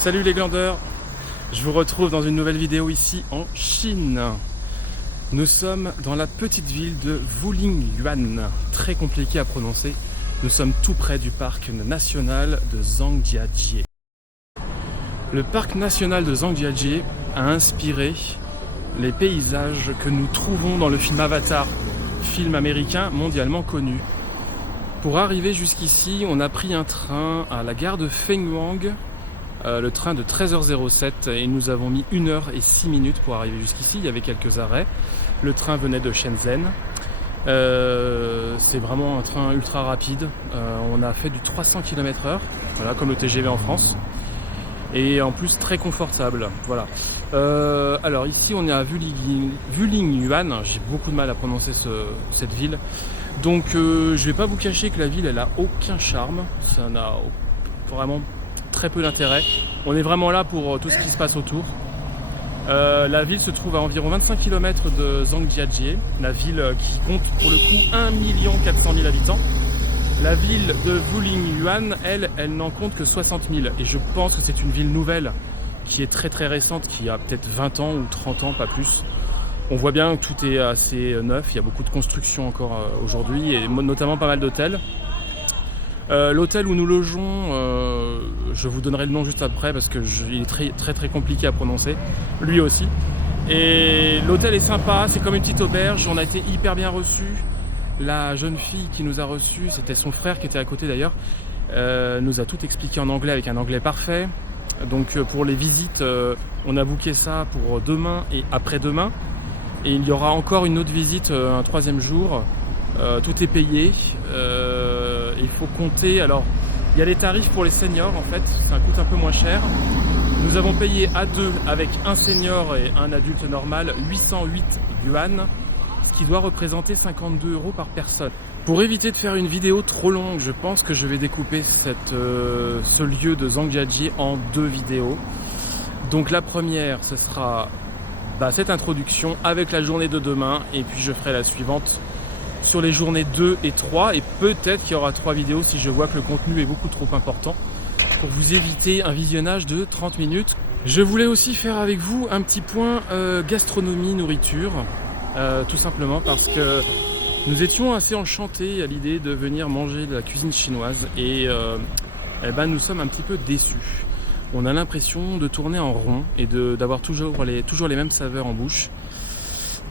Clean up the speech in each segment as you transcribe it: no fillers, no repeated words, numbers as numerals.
Salut les glandeurs, je vous retrouve dans une nouvelle vidéo ici en Chine. Nous sommes dans la petite ville de Wulingyuan, très compliqué à prononcer. Nous sommes tout près du parc national de Zhangjiajie. Le parc national de Zhangjiajie a inspiré les paysages que nous trouvons dans le film Avatar, film américain mondialement connu. Pour arriver jusqu'ici, on a pris un train à la gare de Fenghuang, le train de 13h07, et nous avons mis 1h06 pour arriver jusqu'ici. Il y avait quelques arrêts. Le train venait de Shenzhen. C'est vraiment un train ultra rapide. On a fait du 300 km/h, voilà, comme le TGV en France. Et en plus très confortable. Voilà. Alors ici on est à Wulingyuan. J'ai beaucoup de mal à prononcer cette ville. Donc je vais pas vous cacher que la ville elle a aucun charme. Ça n'a vraiment très peu d'intérêt. On est vraiment là pour tout ce qui se passe autour. La ville se trouve à environ 25 km de Zhangjiajie, la ville qui compte pour le coup 1 400 000 habitants. La ville de Wulingyuan, elle n'en compte que 60 000. Et je pense que c'est une ville nouvelle qui est très récente, qui a peut-être 20 ans ou 30 ans, pas plus. On voit bien que tout est assez neuf, il y a beaucoup de constructions encore aujourd'hui, et notamment pas mal d'hôtels. L'hôtel où nous logeons, je vous donnerai le nom juste après parce que il est très compliqué à prononcer, lui aussi. Et l'hôtel est sympa, c'est comme une petite auberge, on a été hyper bien reçus. La jeune fille qui nous a reçus, c'était son frère qui était à côté d'ailleurs, nous a tout expliqué en anglais avec un anglais parfait. Donc pour les visites, on a booké ça pour demain et après-demain. Et il y aura encore une autre visite un troisième jour. Tout est payé. Il faut compter. Alors, il y a les tarifs pour les seniors en fait, ça coûte un peu moins cher. Nous avons payé à deux avec un senior et un adulte normal 808 yuan, ce qui doit représenter 52 € par personne. Pour éviter de faire une vidéo trop longue, je pense que je vais découper ce lieu de Zhangjiajie en deux vidéos. Donc la première, ce sera cette introduction avec la journée de demain, et puis je ferai la suivante sur les journées 2 et 3, et peut-être qu'il y aura 3 vidéos si je vois que le contenu est beaucoup trop important, pour vous éviter un visionnage de 30 minutes. Je voulais aussi faire avec vous un petit point gastronomie, nourriture, tout simplement parce que nous étions assez enchantés à l'idée de venir manger de la cuisine chinoise, et nous sommes un petit peu déçus. On a l'impression de tourner en rond et d'avoir toujours les mêmes saveurs en bouche.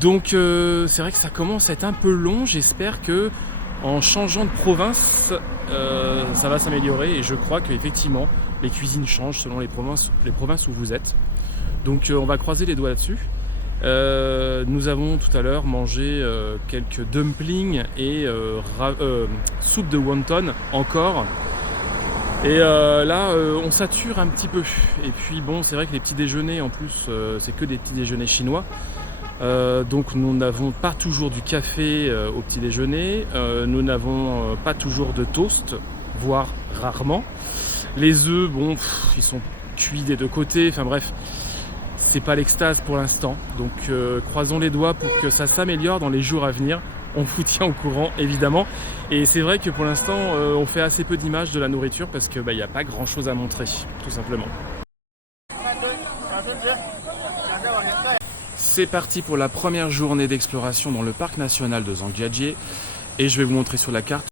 Donc c'est vrai que ça commence à être un peu long. J'espère que en changeant de province, ça va s'améliorer, et je crois qu'effectivement les cuisines changent selon les provinces où vous êtes. Donc on va croiser les doigts là-dessus. Nous avons tout à l'heure mangé quelques dumplings et soupe de wonton encore. Et là, on sature un petit peu. Et puis bon, c'est vrai que les petits déjeuners, en plus, c'est que des petits déjeuners chinois. Donc nous n'avons pas toujours du café au petit déjeuner. Nous n'avons pas toujours de toast, voire rarement. Les œufs, bon, ils sont cuits des deux côtés. Enfin bref, c'est pas l'extase pour l'instant. Donc croisons les doigts pour que ça s'améliore dans les jours à venir. On vous tient au courant évidemment, et c'est vrai que pour l'instant on fait assez peu d'images de la nourriture parce que il n'y a pas grand chose à montrer, tout simplement. C'est parti pour la première journée d'exploration dans le parc national de Zhangjiajie, et je vais vous montrer sur la carte.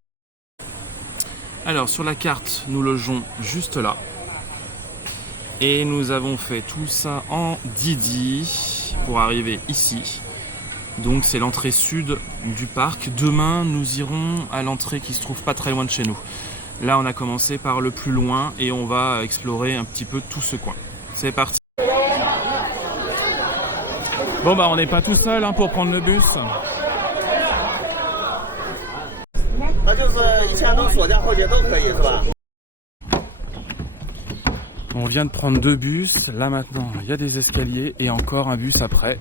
Alors sur la carte nous logeons juste là, et nous avons fait tout ça en Didi pour arriver ici. Donc c'est l'entrée sud du parc. Demain nous irons à l'entrée qui se trouve pas très loin de chez nous. Là on a commencé par le plus loin et on va explorer un petit peu tout ce coin. C'est parti. Bon on n'est pas tout seul pour prendre le bus. On vient de prendre 2 bus. Là maintenant il y a des escaliers et encore un bus après.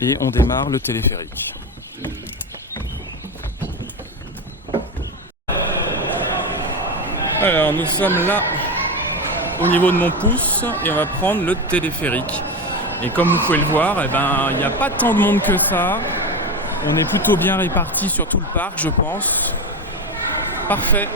Et on démarre le téléphérique. Alors nous sommes là au niveau de mon pouce et on va prendre le téléphérique. Et comme vous pouvez le voir, il n'y a pas tant de monde que ça. On est plutôt bien répartis sur tout le parc, je pense. Parfait.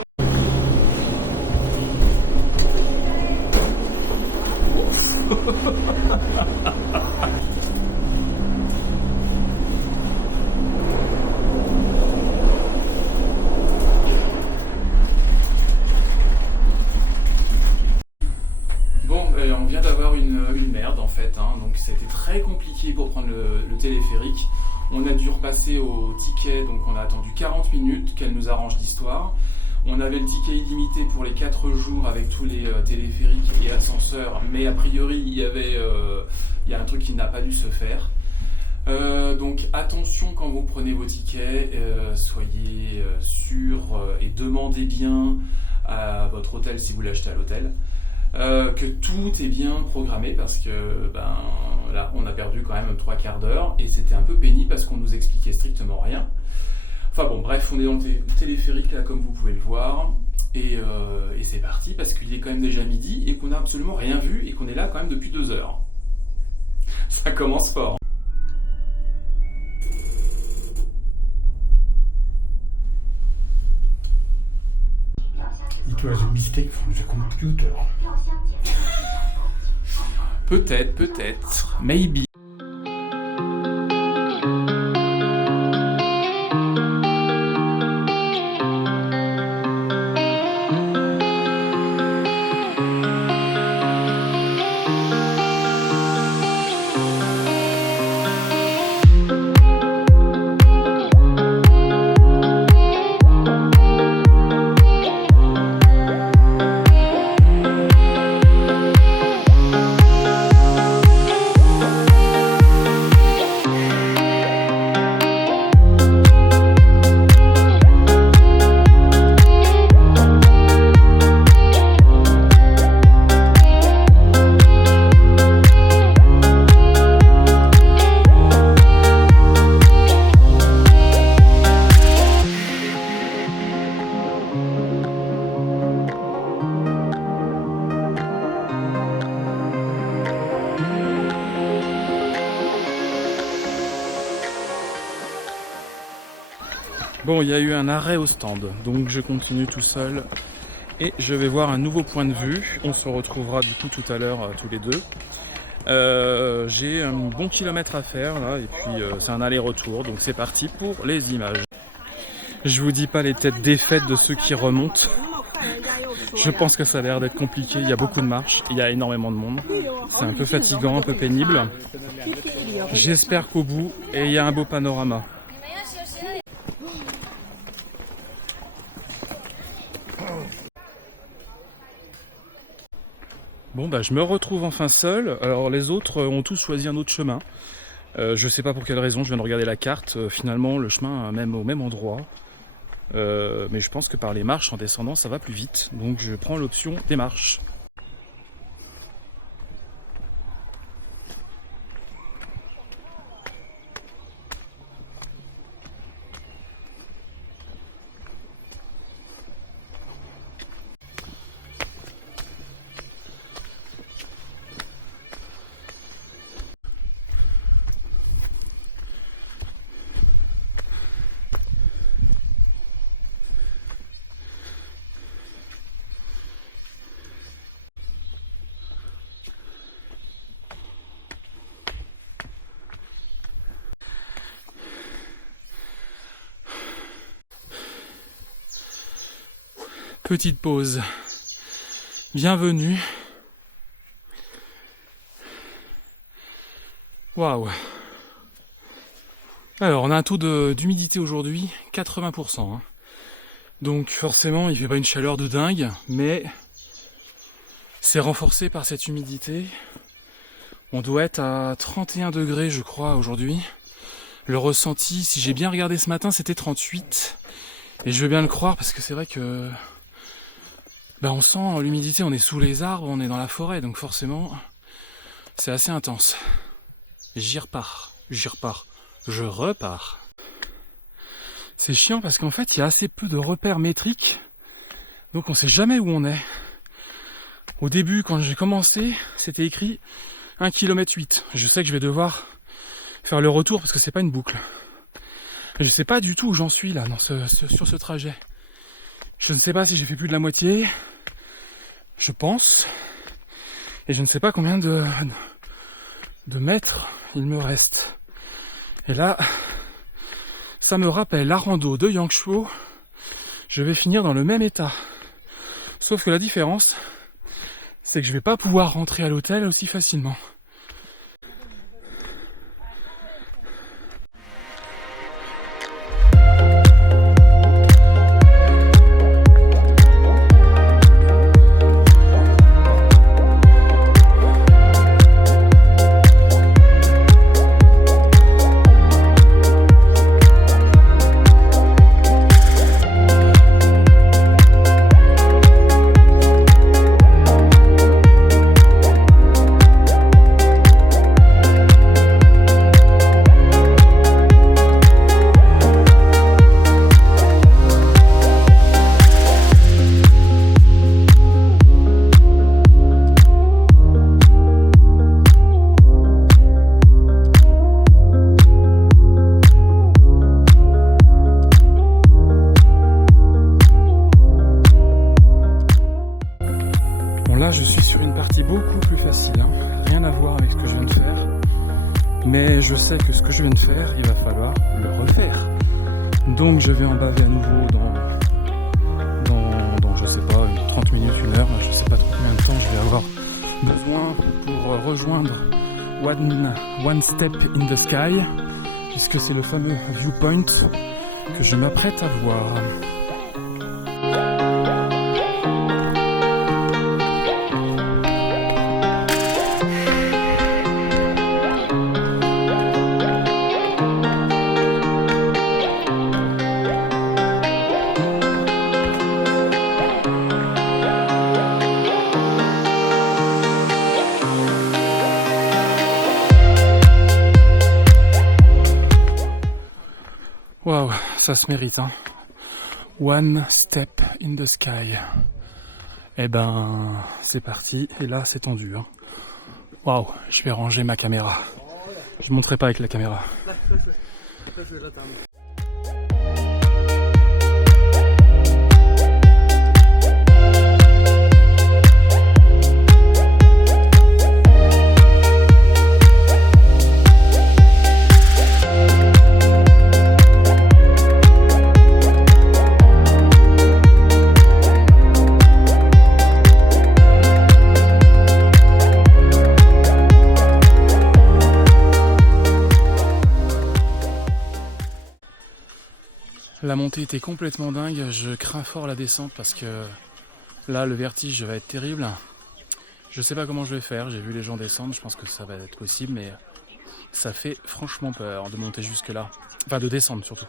On vient d'avoir une merde en fait, hein. Donc c'était très compliqué pour prendre le téléphérique. On a dû repasser au ticket, donc on a attendu 40 minutes qu'elle nous arrange l'histoire. On avait le ticket illimité pour les 4 jours avec tous les téléphériques et ascenseurs, mais a priori il y a un truc qui n'a pas dû se faire. Donc attention quand vous prenez vos tickets, soyez sûrs et demandez bien à votre hôtel si vous l'achetez à l'hôtel. Que tout est bien programmé parce que là on a perdu quand même 3 quarts d'heure et c'était un peu pénible parce qu'on nous expliquait strictement rien. Enfin bon, bref, on est dans le téléphérique là comme vous pouvez le voir et c'est parti parce qu'il est quand même déjà midi et qu'on n'a absolument rien vu et qu'on est là quand même depuis 2 heures. Ça commence fort. It was a mistake from the computer. Peut-être, maybe. Bon, il y a eu un arrêt au stand, donc je continue tout seul et je vais voir un nouveau point de vue. On se retrouvera du coup tout à l'heure tous les deux. J'ai un bon kilomètre à faire là et puis c'est un aller-retour, donc c'est parti pour les images. Je vous dis pas les têtes défaites de ceux qui remontent. Je pense que ça a l'air d'être compliqué, il y a beaucoup de marches, il y a énormément de monde. C'est un peu fatigant, un peu pénible. J'espère qu'au bout, et il y a un beau panorama. Bon bah je me retrouve enfin seul, alors les autres ont tous choisi un autre chemin. Je sais pas pour quelle raison, je viens de regarder la carte, finalement le chemin même au même endroit. Mais je pense que par les marches en descendant ça va plus vite, donc je prends l'option des marches. Petite pause. Bienvenue. Waouh. Alors on a un taux d'humidité aujourd'hui, 80%. Hein. Donc forcément il fait pas une chaleur de dingue, mais c'est renforcé par cette humidité. On doit être à 31 degrés je crois aujourd'hui. Le ressenti, si j'ai bien regardé ce matin, c'était 38. Et je veux bien le croire parce que c'est vrai que on sent l'humidité, on est sous les arbres, on est dans la forêt, donc forcément c'est assez intense. Je repars. C'est chiant parce qu'en fait il y a assez peu de repères métriques, donc on sait jamais où on est. Au début quand j'ai commencé, c'était écrit 1,8 km. Je sais que je vais devoir faire le retour parce que c'est pas une boucle. Je sais pas du tout où j'en suis là sur ce trajet. Je ne sais pas si j'ai fait plus de la moitié. Je pense. Et je ne sais pas combien de mètres il me reste. Et là, ça me rappelle la rando de Yangshuo. Je vais finir dans le même état. Sauf que la différence, c'est que je vais pas pouvoir rentrer à l'hôtel aussi facilement. Là, je suis sur une partie beaucoup plus facile, hein. Rien à voir avec ce que je viens de faire. Mais je sais que ce que je viens de faire, il va falloir le refaire. Donc je vais en baver à nouveau dans je sais pas, 30 minutes, 1 heure, je sais pas trop combien de temps je vais avoir besoin pour rejoindre One Step in the Sky, puisque c'est le fameux viewpoint que je m'apprête à voir. Waouh, ça se mérite, hein. One Step in the Sky. Eh ben, c'est parti. Et là, c'est tendu, hein. Waouh, je vais ranger ma caméra. Je ne montrerai pas avec la caméra. La montée était complètement dingue, je crains fort la descente parce que là le vertige va être terrible. Je sais pas comment je vais faire, j'ai vu les gens descendre, je pense que ça va être possible, mais ça fait franchement peur de monter jusque là. Enfin de descendre surtout.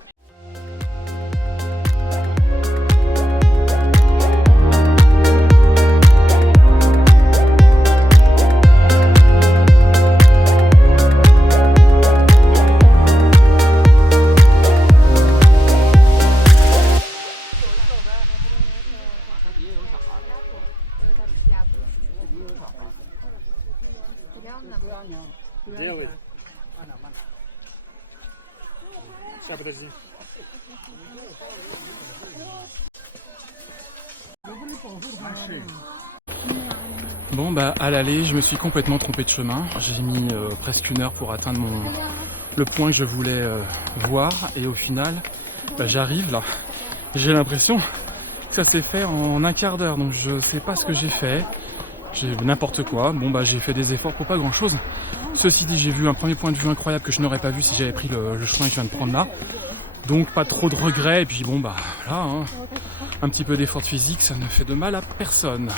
Bon bah à l'aller je me suis complètement trompé de chemin, j'ai mis presque 1 heure pour atteindre le point que je voulais voir et au final bah, j'arrive là, j'ai l'impression que ça s'est fait en 1/4 d'heure, donc je sais pas ce que j'ai fait, j'ai n'importe quoi, bon bah j'ai fait des efforts pour pas grand chose. Ceci dit, j'ai vu un premier point de vue incroyable que je n'aurais pas vu si j'avais pris le chemin que je viens de prendre là. Donc pas trop de regrets, et puis bon bah là, hein, un petit peu d'effort physique, ça ne fait de mal à personne.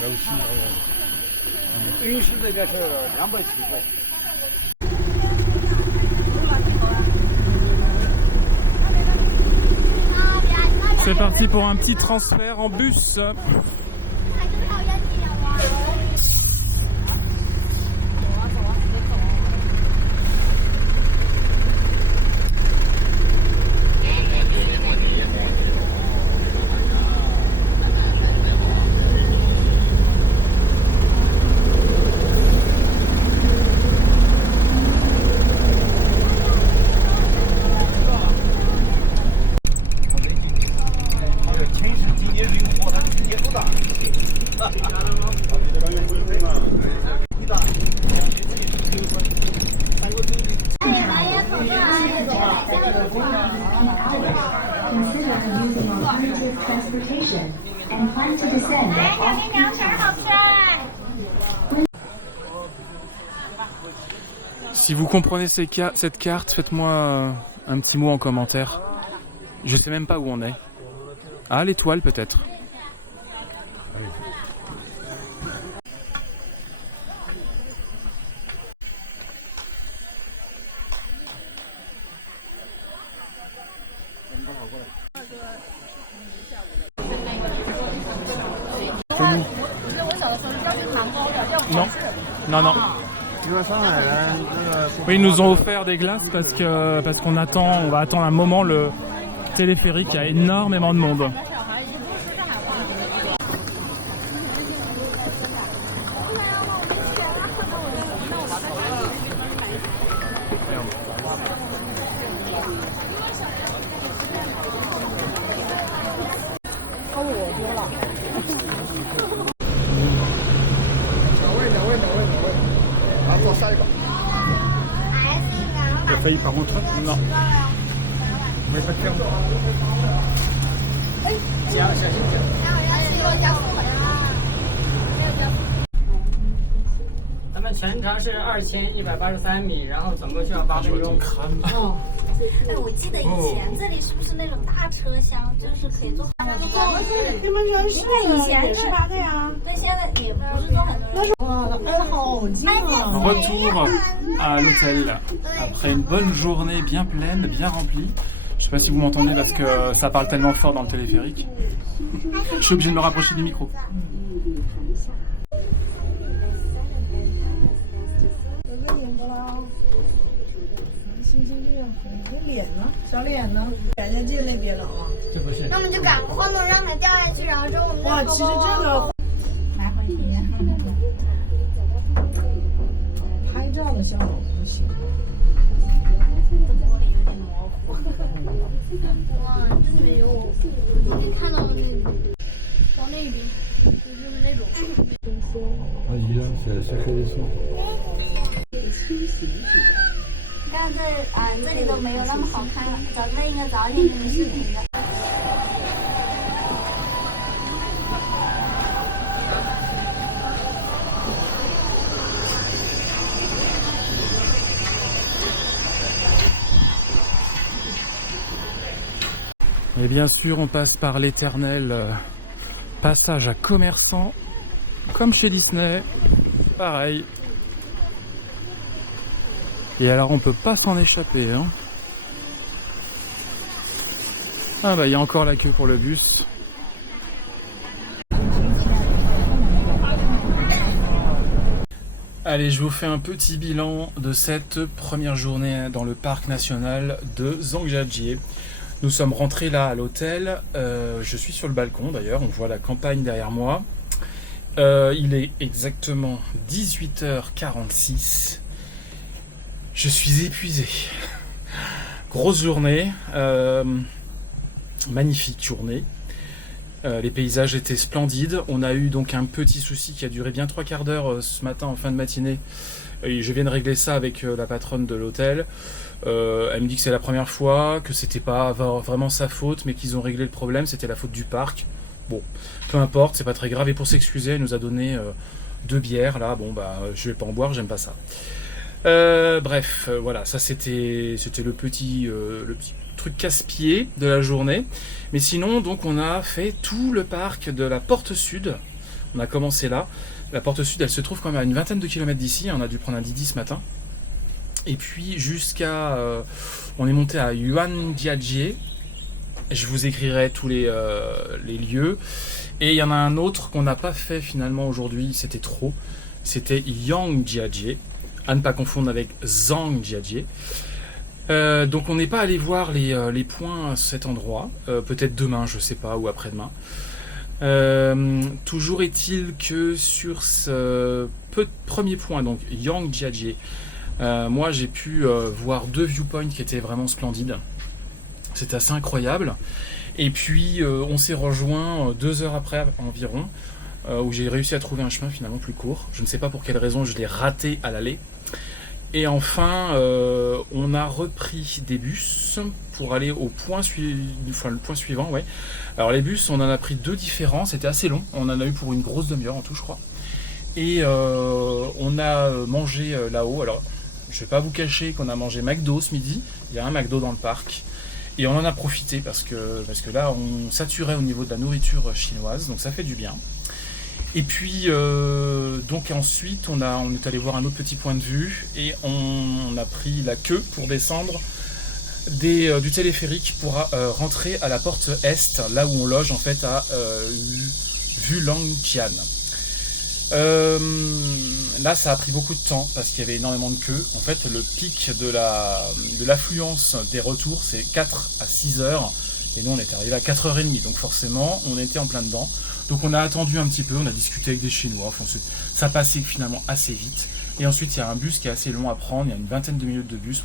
Là aussi, c'est parti pour un petit transfert en bus. Consider using alternative transportation and plan to descend at Si vous comprenez cette carte, faites-moi un petit mot en commentaire. Je sais même pas où on est. Ah, l'étoile peut-être. Non, non, non. Oui, ils nous ont offert des glaces parce qu'on on va attendre un moment le téléphérique. Il y a énormément de monde. Il a failli par contre. Non. Mais pas de ferme. 咱们全长是2183米，然后总共需要8分钟。哎，我记得以前这里是不是那种大车厢，就是可以坐很多人？你们人是以前也是8个呀？对，现在也不是坐很多人。哇，哎，好近啊！ Retour à l'hôtel après une bonne journée bien pleine, bien remplie. Je sais pas si vous m'entendez parce que ça parle tellement fort dans le téléphérique. Je suis obligé de me rapprocher du micro. 脸呢？小脸呢？眼睛进那边了啊！这不是。那我们就赶快弄让它掉下去，然后之后我们哇，其实这个来回体验。拍照的效果不行。哇，真没有，我没看到那种，往那边，就是那种。啊，一样是黑的素。你看这里都没有那么好看了，这应该早点给你视频的。Et bien sûr, on passe par l'éternel passage à commerçants, comme chez Disney, pareil. Et alors, on peut pas s'en échapper, hein. Ah bah, il y a encore la queue pour le bus. Allez, je vous fais un petit bilan de cette première journée dans le parc national de Zhangjiajie. Nous sommes rentrés là à l'hôtel, je suis sur le balcon d'ailleurs, on voit la campagne derrière moi. Il est exactement 18h46. Je suis épuisé. Grosse journée, magnifique journée. Les paysages étaient splendides. On a eu donc un petit souci qui a duré bien 3 quarts d'heure ce matin en fin de matinée. Et je viens de régler ça avec la patronne de l'hôtel. Elle me dit que c'est la première fois, que c'était pas vraiment sa faute, mais qu'ils ont réglé le problème, c'était la faute du parc. Bon, peu importe, c'est pas très grave. Et pour s'excuser, elle nous a donné 2 bières. Là, bon bah, je vais pas en boire, j'aime pas ça. Bref, voilà, ça c'était le petit truc casse-pied de la journée. Mais sinon, donc on a fait tout le parc de la Porte Sud. On a commencé là. La Porte Sud, elle se trouve quand même à une vingtaine de kilomètres d'ici. On a dû prendre un Didi ce matin. Et puis jusqu'à... on est monté à Yuanjiajie. Je vous écrirai tous les lieux. Et il y en a un autre qu'on n'a pas fait finalement aujourd'hui. C'était trop. C'était Yangjiajie. À ne pas confondre avec Zhangjiajie. Donc on n'est pas allé voir les points à cet endroit. Peut-être demain, je sais pas, ou après-demain. Toujours est-il que sur ce premier point, donc Yangjiajie, moi j'ai pu voir 2 viewpoints qui étaient vraiment splendides. C'est assez incroyable. Et puis on s'est rejoint 2 heures après environ où j'ai réussi à trouver un chemin finalement plus court. Je ne sais pas pour quelle raison je l'ai raté à l'aller. Et enfin, on a repris des bus pour aller au point, le point suivant. Ouais. Alors les bus, on en a pris 2 différents, c'était assez long. On en a eu pour une grosse demi-heure en tout, je crois. Et on a mangé là-haut. Alors, je ne vais pas vous cacher qu'on a mangé McDo ce midi. Il y a un McDo dans le parc. Et on en a profité parce que là, on saturait au niveau de la nourriture chinoise. Donc ça fait du bien. Et puis, donc ensuite, on est allé voir un autre petit point de vue. Et on a pris la queue pour descendre du téléphérique pour rentrer à la porte Est, là où on loge en fait à Wulangjian. Là ça a pris beaucoup de temps parce qu'il y avait énormément de queues. En fait le pic de l'affluence des retours c'est 4 à 6 heures et nous on est arrivé à 4h30 donc forcément on était en plein dedans. Donc on a attendu un petit peu, on a discuté avec des Chinois, enfin, ça passait finalement assez vite. Et ensuite il y a un bus qui est assez long à prendre, il y a une vingtaine de minutes de bus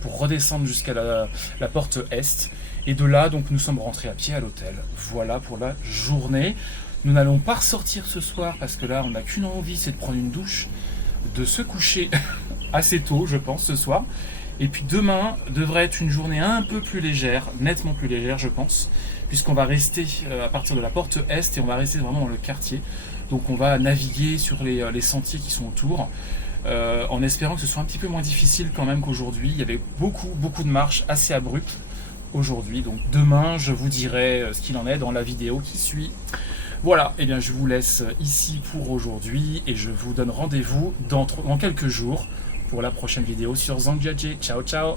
pour redescendre jusqu'à la porte Est. Et de là donc nous sommes rentrés à pied à l'hôtel. Voilà pour la journée. Nous n'allons pas ressortir ce soir parce que là on n'a qu'une envie, c'est de prendre une douche, de se coucher assez tôt je pense ce soir. Et puis demain devrait être une journée un peu plus légère, nettement plus légère je pense, puisqu'on va rester à partir de la porte Est et on va rester vraiment dans le quartier. Donc on va naviguer sur les sentiers qui sont autour, en espérant que ce soit un petit peu moins difficile quand même qu'aujourd'hui. Il y avait beaucoup de marches assez abruptes aujourd'hui. Donc demain je vous dirai ce qu'il en est dans la vidéo qui suit. Voilà, et bien je vous laisse ici pour aujourd'hui et je vous donne rendez-vous dans quelques jours pour la prochaine vidéo sur Zhangjiajie. Ciao ciao.